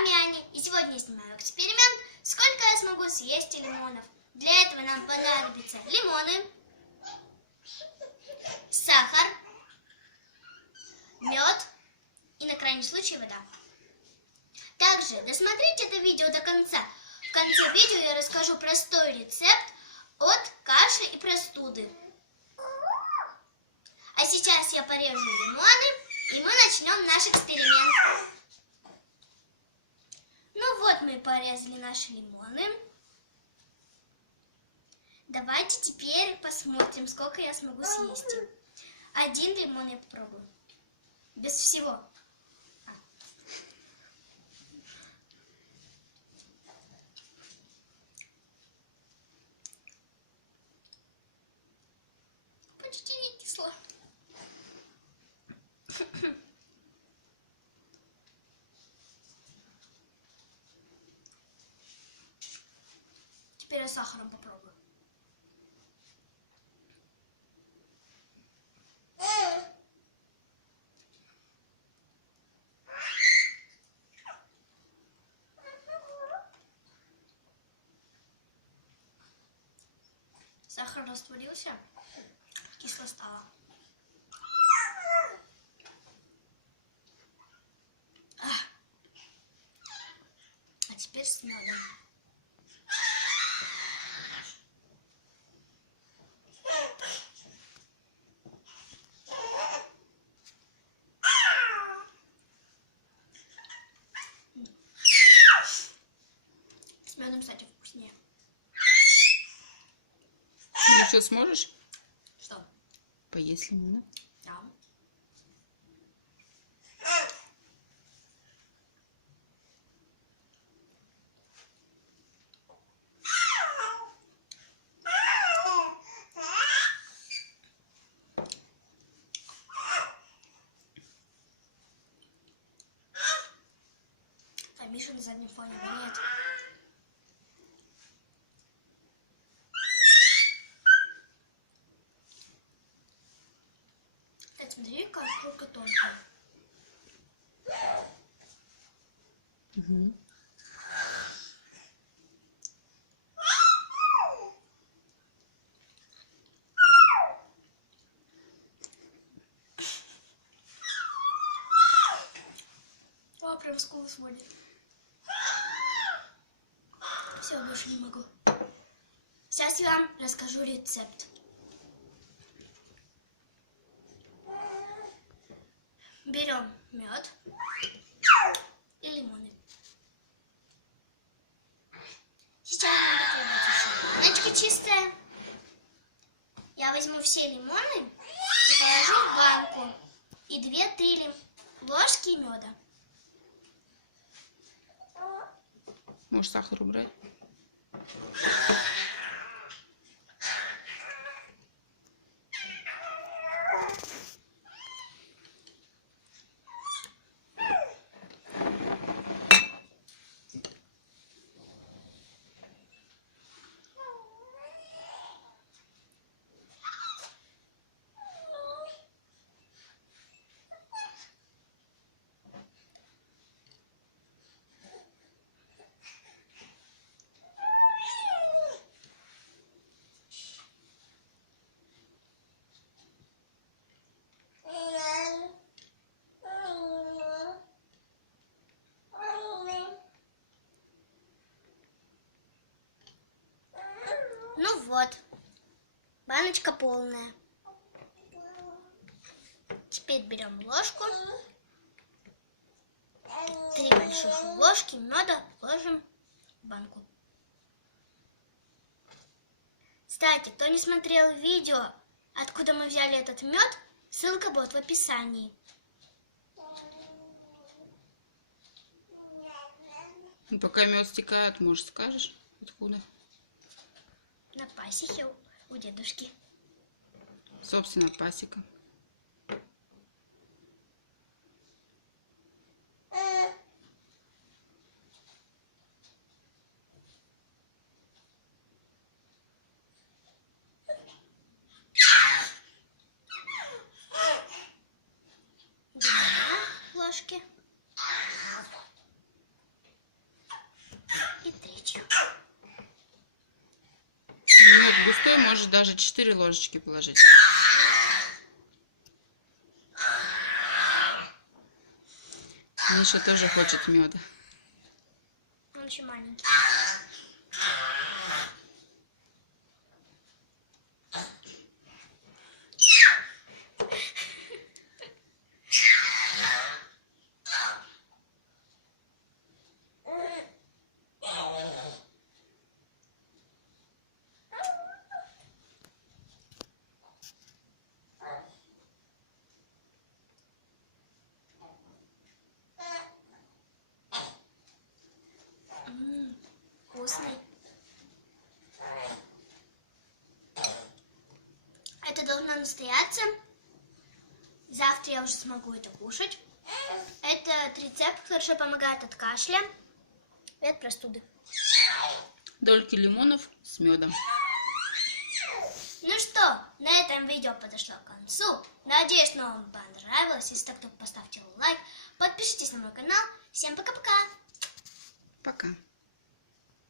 вами Аня, и сегодня я снимаю эксперимент, сколько я смогу съесть лимонов. Для этого нам понадобятся лимоны, сахар, мед и на крайний случай вода. Также досмотрите это видео до конца. В конце видео я расскажу простой рецепт от каши и простуды. А сейчас я порежу лимоны, и мы начнем наш эксперимент. Ну вот, мы порезали наши лимоны. Давайте теперь посмотрим, сколько я смогу съесть. Один лимон я попробую. Без всего. Почти не кисло. Теперь я сахаром попробую. Сахар растворился, кисло стало. А теперь с медом. С медом, кстати, вкуснее. Ты еще сможешь? Что? Поесть лимона? Да. А Миша на заднем фоне воняет. Смотри, как круто тонкая. Угу. О, прям скулы сводит. Все, больше не могу. Сейчас я вам расскажу рецепт. Берем мед и лимоны. Сейчас нам потребуется баночка чистая. Я возьму все лимоны и положу в банку. И 2-3 ложки меда. Можешь сахар убрать? Ну вот, баночка полная. Теперь берем ложку, 3 больших ложки меда ложим в банку. Кстати, кто не смотрел видео, откуда мы взяли этот мед, ссылка будет в описании. Пока мед стекает, может, скажешь, откуда? На пасеке у дедушки. Собственно, пасека. Ложки. густой, можешь даже 4 ложечки положить. Миша тоже хочет меда. Он еще маленький. Вкусный. Это должно настояться. Завтра я уже смогу это кушать. Этот рецепт хорошо помогает от кашля и от простуды. Дольки лимонов с медом. Ну что, на этом видео подошло к концу. Надеюсь, вам понравилось. Если так, то поставьте лайк, подпишитесь на мой канал. Всем пока-пока. Пока.